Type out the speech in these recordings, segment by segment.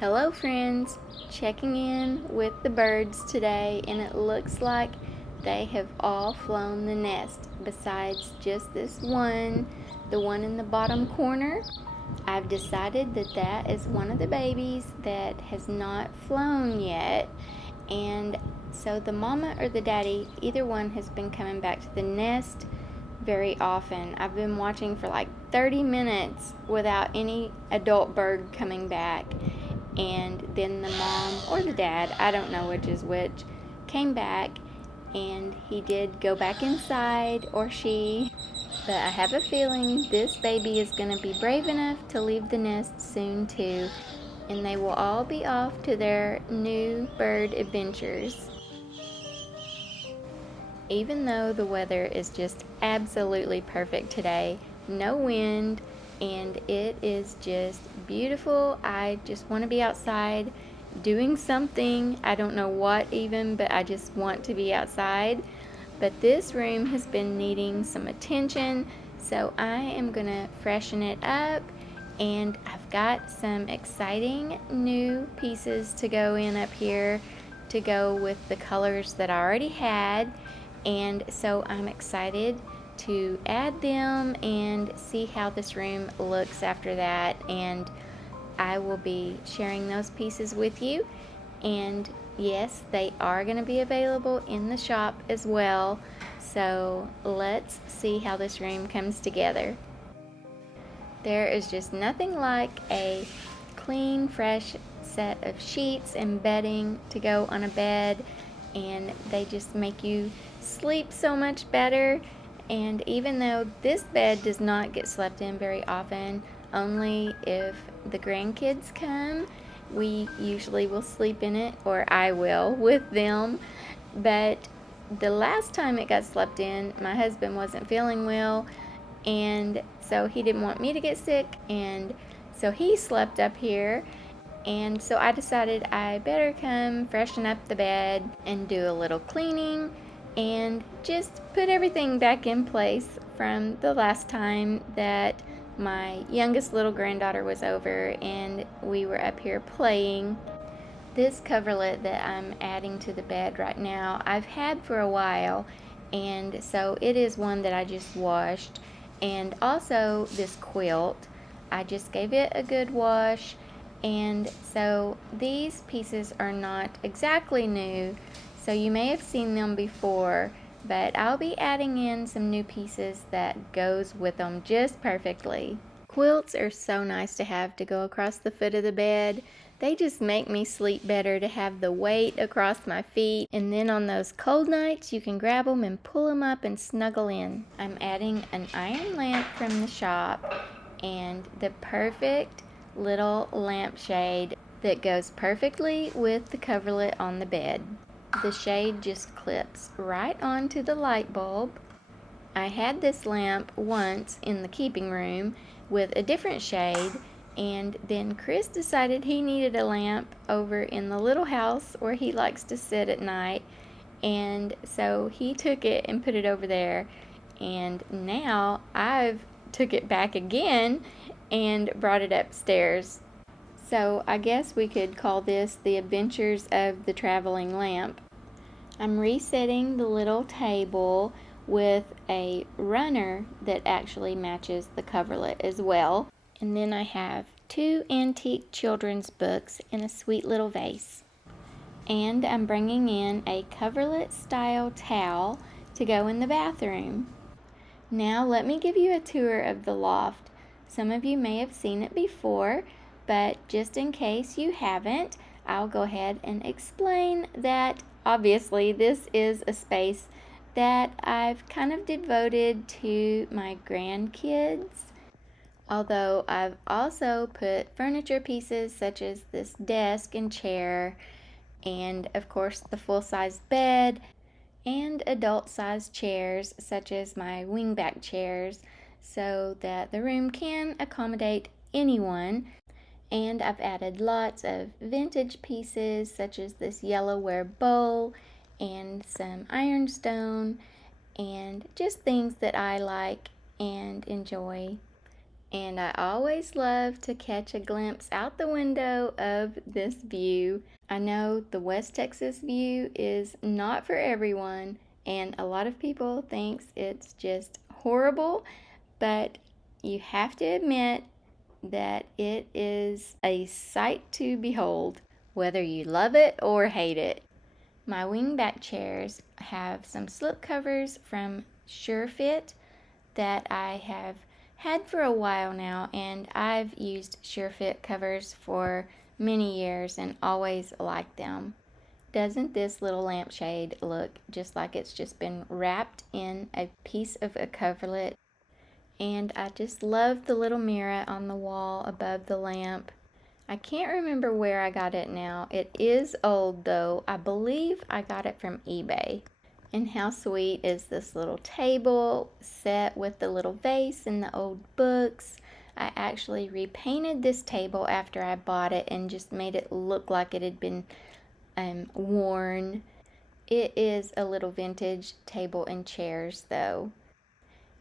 Hello friends, checking in with the birds today, and it looks like they have all flown the nest besides just this one, the one in the bottom corner. I've decided that that is one of the babies that has not flown yet, and so the mama or the daddy, either one, has been coming back to the nest very often. I've been watching for like 30 minutes without any adult bird coming back, and then the mom or the dad, I don't know which is which, came back, and he did go back inside, or she, but I have a feeling this baby is going to be brave enough to leave the nest soon too, and they will all be off to their new bird adventures. Even though the weather is just absolutely perfect today, no wind, and it is just beautiful. I just want to be outside doing something. I don't know what even, but I just want to be outside. But this room has been needing some attention, so I am going to freshen it up. And I've got some exciting new pieces to go in up here to go with the colors that I already had. And so I'm excited to add them and see how this room looks after that. And I will be sharing those pieces with you. And yes, they are going to be available in the shop as well. So let's see how this room comes together. There is just nothing like a clean, fresh set of sheets and bedding to go on a bed, and they just make you sleep so much better. And even though this bed does not get slept in very often, only if the grandkids come, we usually will sleep in it, or I will with them. But the last time it got slept in, my husband wasn't feeling well, and so he didn't want me to get sick, and so he slept up here. And so I decided I better come freshen up the bed and do a little cleaning and just put everything back in place from the last time that my youngest little granddaughter was over and we were up here playing. This coverlet that I'm adding to the bed right now, I've had for a while, and so it is one that I just washed. And also this quilt, I just gave it a good wash. And so these pieces are not exactly new, so you may have seen them before, but I'll be adding in some new pieces that goes with them just perfectly. Quilts are so nice to have to go across the foot of the bed. They just make me sleep better to have the weight across my feet. And then on those cold nights, you can grab them and pull them up and snuggle in. I'm adding an iron lamp from the shop and the perfect little lampshade that goes perfectly with the coverlet on the bed. The shade just clips right onto the light bulb. I had this lamp once in the keeping room with a different shade, and then Chris decided he needed a lamp over in the little house where he likes to sit at night, and so he took it and put it over there, and now I've took it back again and brought it upstairs. So I guess we could call this the adventures of the traveling lamp. I'm resetting the little table with a runner that actually matches the coverlet as well. And then I have two antique children's books in a sweet little vase. And I'm bringing in a coverlet style towel to go in the bathroom. Now let me give you a tour of the loft. Some of you may have seen it before, but just in case you haven't, I'll go ahead and explain that obviously this is a space that I've kind of devoted to my grandkids. Although I've also put furniture pieces such as this desk and chair, and of course the full-size bed, and adult-sized chairs such as my wingback chairs, so that the room can accommodate anyone. And I've added lots of vintage pieces such as this yellowware bowl and some ironstone and just things that I like and enjoy. and I always love to catch a glimpse out the window of this view. I know the West Texas view is not for everyone, and a lot of people thinks it's just horrible, but you have to admit that it is a sight to behold, whether you love it or hate it. My wingback chairs have some slip covers from SureFit that I have had for a while now, and I've used SureFit covers for many years and always liked them. Doesn't this little lampshade look just like it's just been wrapped in a piece of a coverlet? And I just love the little mirror on the wall above the lamp. I can't remember where I got it now. It is old though. I believe I got it from eBay. And how sweet is this little table set with the little vase and the old books. I actually repainted this table after I bought it and just made it look like it had been worn. It is a little vintage table and chairs though.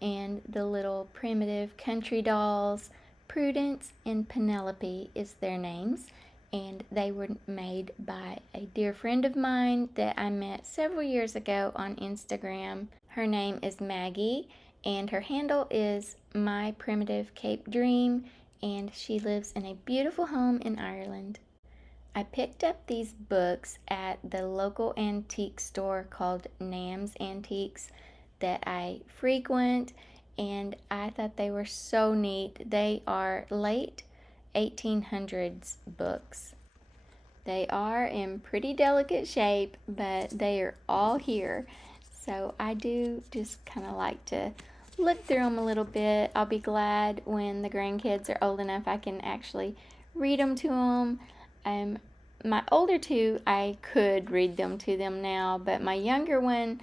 And the little primitive country dolls, Prudence and Penelope is their names, and they were made by a dear friend of mine that I met several years ago on Instagram. Her name is Maggie, and her handle is My Primitive Cape Dream, and she lives in a beautiful home in Ireland. I picked up these books at the local antique store called Nam's Antiques that I frequent, and I thought they were so neat. They are late 1800s books. They are in pretty delicate shape, but they are all here. So I do just kind of like to look through them a little bit. I'll be glad when the grandkids are old enough I can actually read them to them. My older two, I could read them to them now, but my younger one,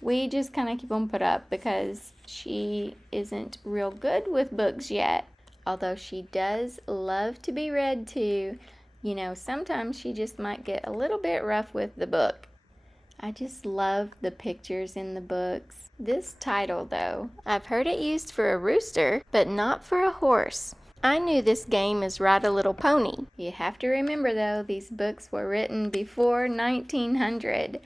we just kind of keep them put up because she isn't real good with books yet. Although she does love to be read to, sometimes she just might get a little bit rough with the book. I just love the pictures in the books. This title, though, I've heard it used for a rooster, but not for a horse. I knew this game is Ride a Little Pony. You have to remember, though, these books were written before 1900.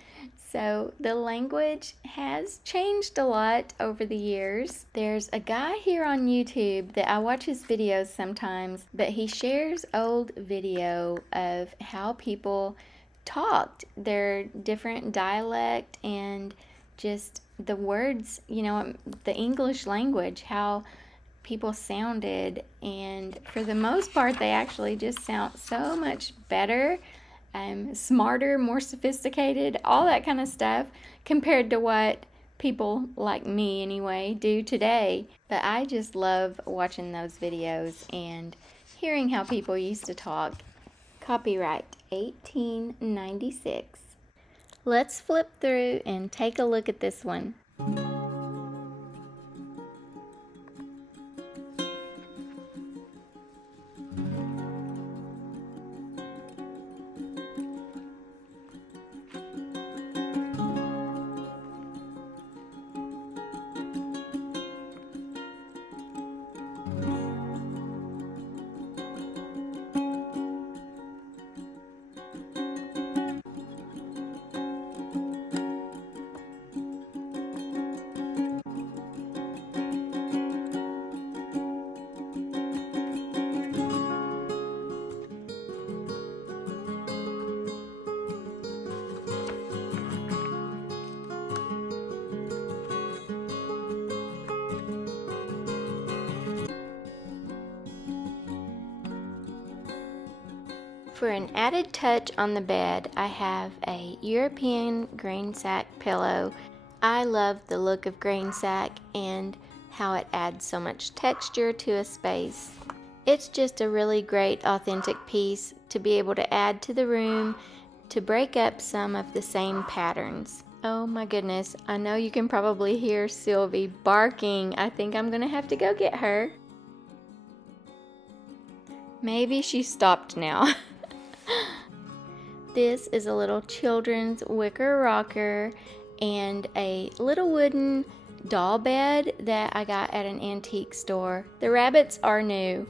So the language has changed a lot over the years. There's a guy here on YouTube that I watch his videos sometimes, but he shares old video of how people talked, their different dialect and just the words, the English language, how people sounded, and for the most part they actually just sound so much better, smarter, more sophisticated, all that kind of stuff compared to what people like me anyway do today. But I just love watching those videos and hearing how people used to talk. Copyright 1896. Let's flip through and take a look at this one. For an added touch on the bed, I have a European grain sack pillow. I love the look of grain sack and how it adds so much texture to a space. It's just a really great authentic piece to be able to add to the room to break up some of the same patterns. Oh my goodness, I know you can probably hear Sylvie barking. I think I'm gonna have to go get her. Maybe she stopped now. This is a little children's wicker rocker and a little wooden doll bed that I got at an antique store. The rabbits are new.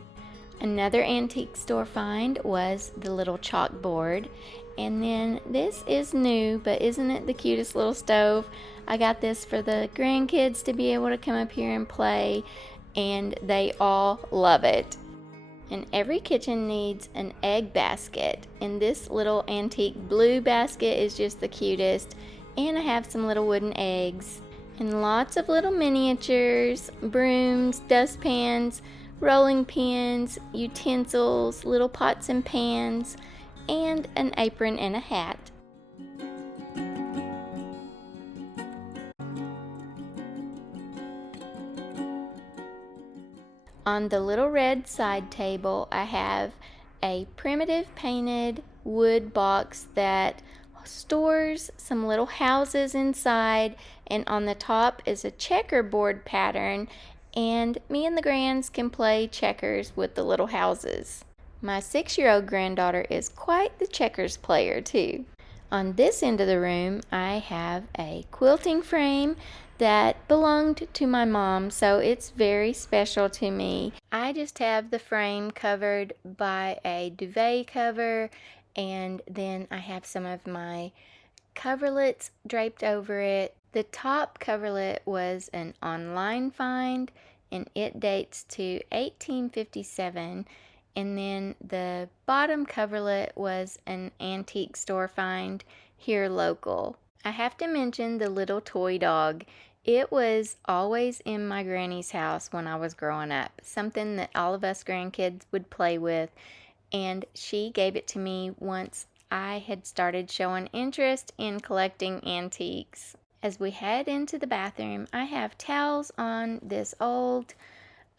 Another antique store find was the little chalkboard. And then this is new, but isn't it the cutest little stove? I got this for the grandkids to be able to come up here and play, and they all love it. And every kitchen needs an egg basket, and this little antique blue basket is just the cutest. And I have some little wooden eggs and lots of little miniatures, brooms, dustpans, rolling pins, utensils, little pots and pans, and an apron and a hat. On the little red side table, I have a primitive painted wood box that stores some little houses inside, and on the top is a checkerboard pattern, and me and the grands can play checkers with the little houses. My 6-year-old granddaughter is quite the checkers player too. On this end of the room, I have a quilting frame that belonged to my mom, so it's very special to me. I just have the frame covered by a duvet cover, and then I have some of my coverlets draped over it. The top coverlet was an online find, and it dates to 1857. And then the bottom coverlet was an antique store find here local. I have to mention the little toy dog. It was always in my granny's house when I was growing up, something that all of us grandkids would play with, and she gave it to me once I had started showing interest in collecting antiques. As we head into the bathroom, I have towels on this old,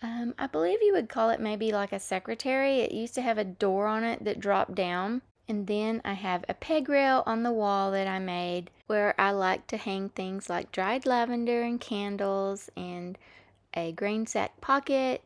I believe you would call it maybe like a secretary. It used to have a door on it that dropped down. And then I have a peg rail on the wall that I made where I like to hang things like dried lavender and candles and a grain sack pocket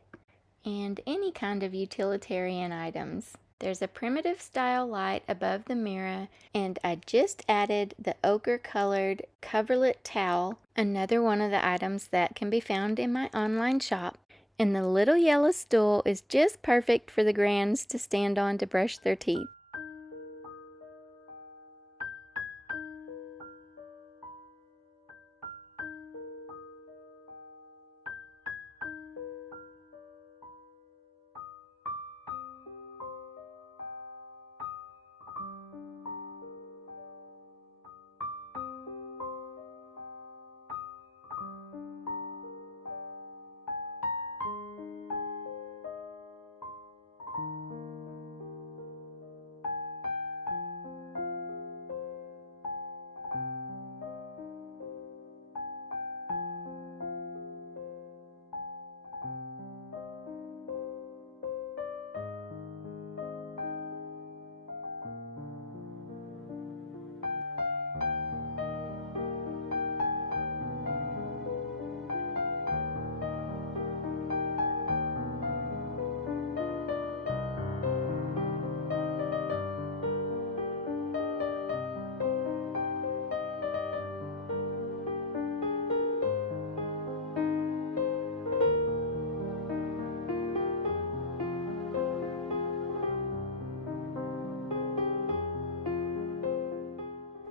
and any kind of utilitarian items. There's a primitive style light above the mirror, and I just added the ochre colored coverlet towel, another one of the items that can be found in my online shop. And the little yellow stool is just perfect for the grands to stand on to brush their teeth.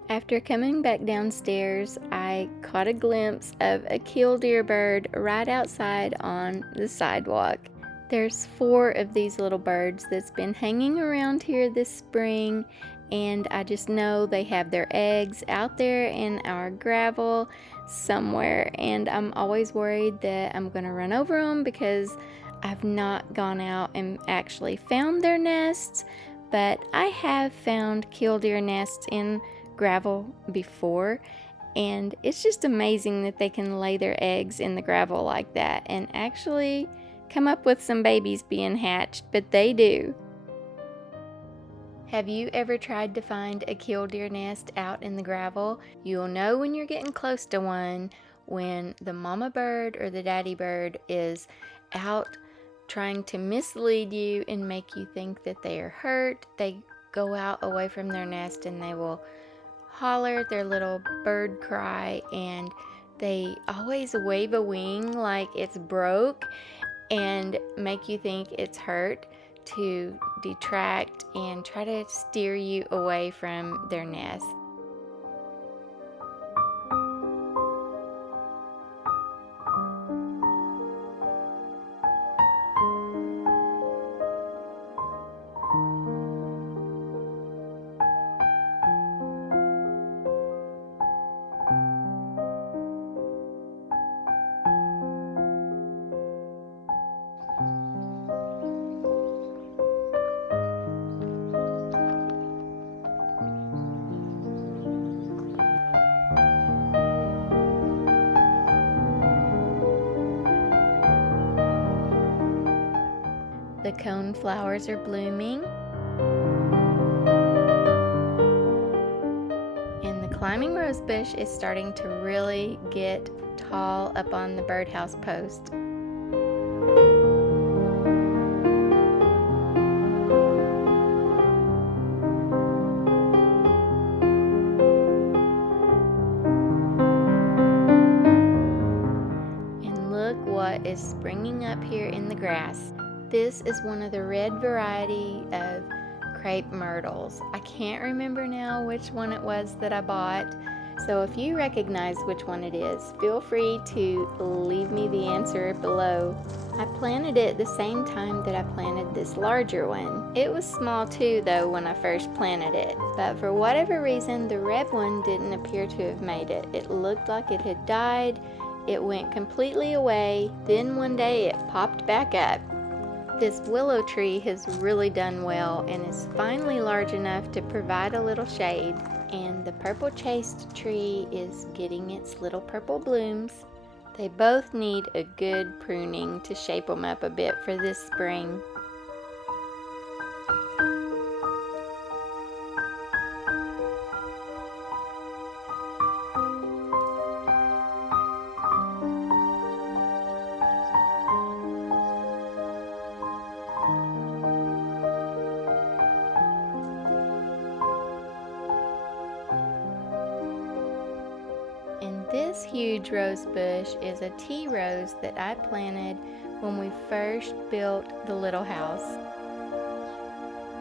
After coming back downstairs, I caught a glimpse of a killdeer bird right outside on the sidewalk. There's 4 of these little birds that's been hanging around here this spring, and I just know they have their eggs out there in our gravel somewhere, and I'm always worried that I'm going to run over them because I've not gone out and actually found their nests, but I have found killdeer nests in gravel before, and it's just amazing that they can lay their eggs in the gravel like that and actually come up with some babies being hatched, but they do. Have you ever tried to find a killdeer nest out in the gravel? You'll know when you're getting close to one when the mama bird or the daddy bird is out trying to mislead you and make you think that they are hurt. They go out away from their nest and they will holler their little bird cry, and They always wave a wing like it's broke and make you think it's hurt to detract and try to steer you away from their nest. The cone flowers are blooming, and the climbing rose bush is starting to really get tall up on the birdhouse post. And look what is springing up here in the grass. This is one of the red variety of crepe myrtles. I can't remember now which one it was that I bought, so if you recognize which one it is, feel free to leave me the answer below. I planted it the same time that I planted this larger one. It was small too though when I first planted it, but for whatever reason the red one didn't appear to have made it. It looked like it had died. It went completely away, then one day it popped back up. This willow tree has really done well and is finally large enough to provide a little shade. And the purple chased tree is getting its little purple blooms. They both need a good pruning to shape them up a bit for this spring. This huge rose bush is a tea rose that I planted when we first built the little house.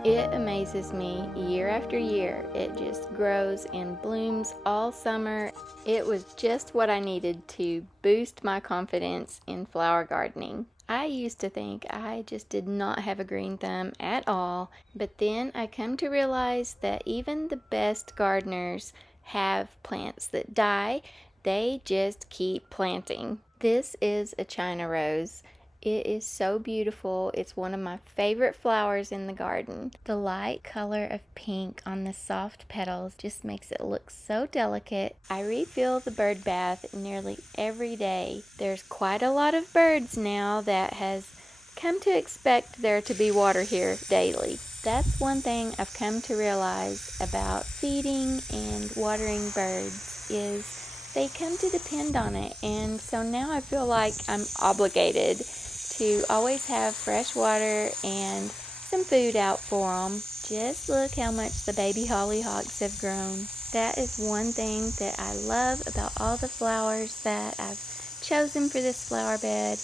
It amazes me year after year. It just grows and blooms all summer. It was just what I needed to boost my confidence in flower gardening. I used to think I just did not have a green thumb at all, but then I come to realize that even the best gardeners have plants that die. They just keep planting. This is a China rose. It is so beautiful. It's one of my favorite flowers in the garden. The light color of pink on the soft petals just makes it look so delicate. I refill the bird bath nearly every day. There's quite a lot of birds now that has come to expect there to be water here daily. That's one thing I've come to realize about feeding and watering birds is they come to depend on it, and so now I feel like I'm obligated to always have fresh water and some food out for them. Just look how much the baby hollyhocks have grown. That is one thing that I love about all the flowers that I've chosen for this flower bed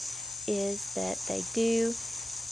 is that they do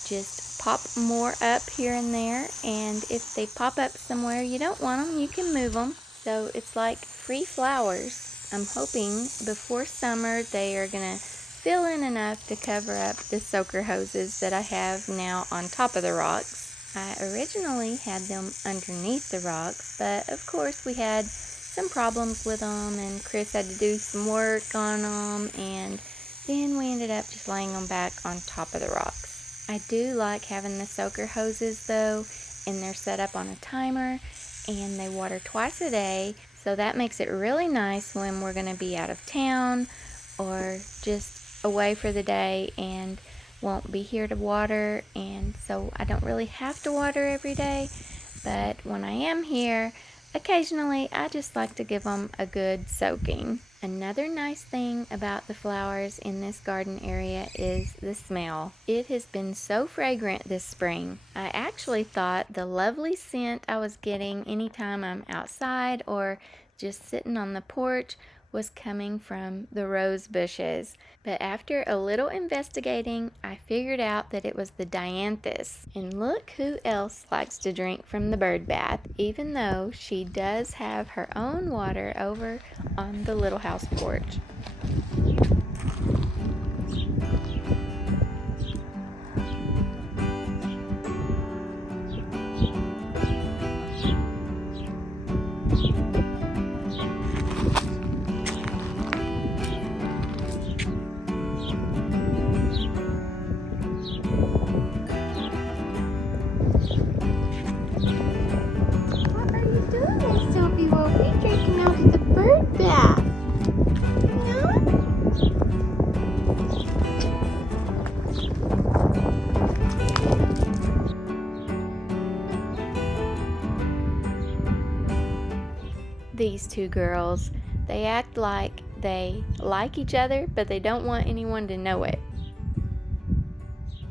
just pop more up here and there, and if they pop up somewhere you don't want them, you can move them. So it's like free flowers. I'm hoping before summer they are going to fill in enough to cover up the soaker hoses that I have now on top of the rocks. I originally had them underneath the rocks, but of course we had some problems with them and Chris had to do some work on them, and then we ended up just laying them back on top of the rocks. I do like having the soaker hoses though, and they're set up on a timer and they water twice a day. So that makes it really nice when we're going to be out of town or just away for the day and won't be here to water. And so I don't really have to water every day. But when I am here, occasionally I just like to give them a good soaking. Another nice thing about the flowers in this garden area is the smell. It has been so fragrant this spring. I actually thought the lovely scent I was getting anytime I'm outside or just sitting on the porch was coming from the rose bushes. But after a little investigating, I figured out that it was the dianthus. And look who else likes to drink from the bird bath, even though she does have her own water over on the little house porch. What are you doing, Sophie? Well, we're drinking out of the bird bath. No? These two girls, they act like they like each other, but they don't want anyone to know it.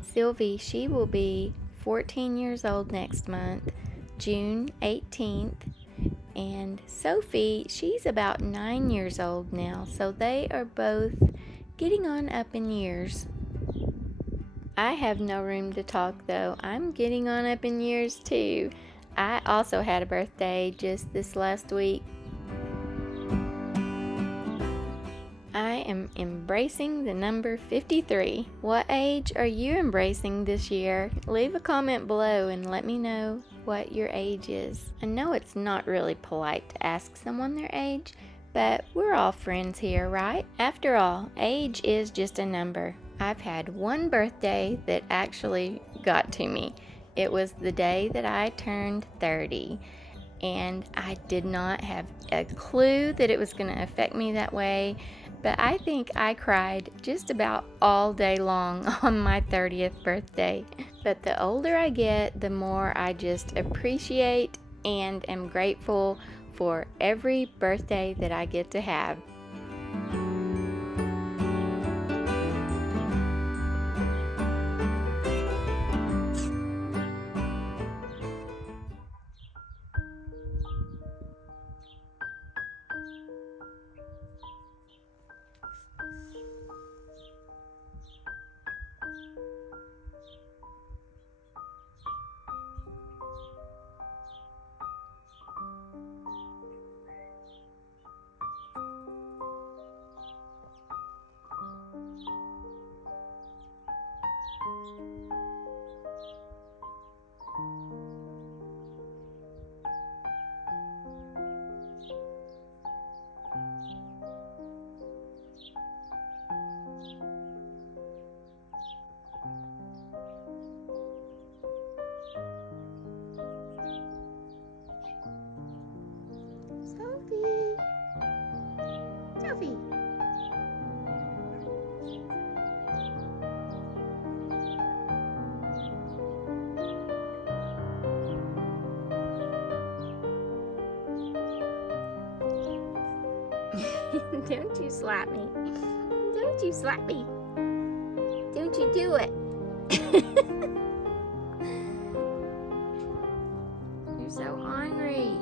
Sylvie, she will be 14 years old next month, June 18th. And Sophie, she's about 9 years old now, so they are both getting on up in years. I have no room to talk though. I'm getting on up in years too. I also had a birthday just this last week. I am embracing the number 53. What age are you embracing this year? Leave a comment below and let me know what your age is. I know it's not really polite to ask someone their age, but we're all friends here, right? After all, age is just a number. I've had one birthday that actually got to me. It was the day that I turned 30. And I did not have a clue that it was going to affect me that way, but I think I cried just about all day long on my 30th birthday. But the older I get, the more I just appreciate and am grateful for every birthday that I get to have. Sophie. Don't you slap me. Don't you slap me. Don't you do it. You're so ornery.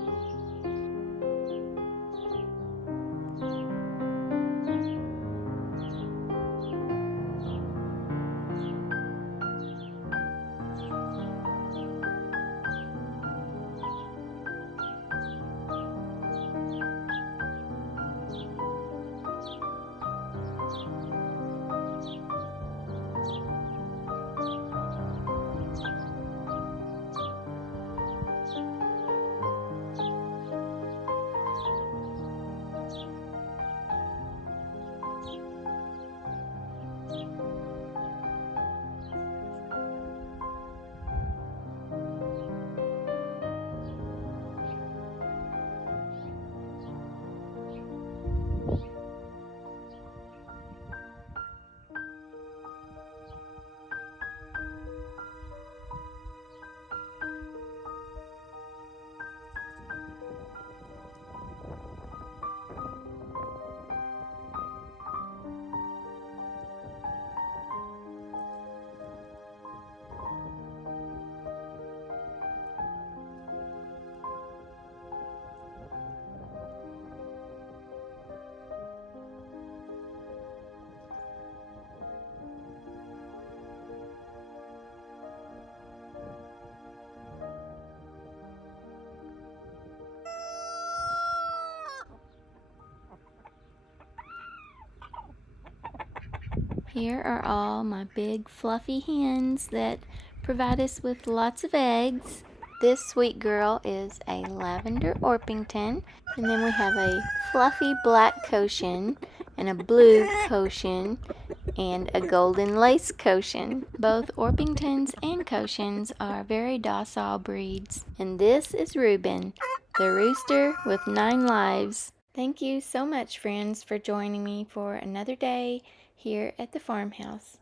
Here are all my big fluffy hens that provide us with lots of eggs. This sweet girl is a lavender Orpington, and then we have a fluffy black Cochin and a blue Cochin and a golden lace Cochin. Both Orpingtons and Cochins are very docile breeds. And this is Reuben, the rooster with 9 lives. Thank you so much, friends, for joining me for another day here at the farmhouse.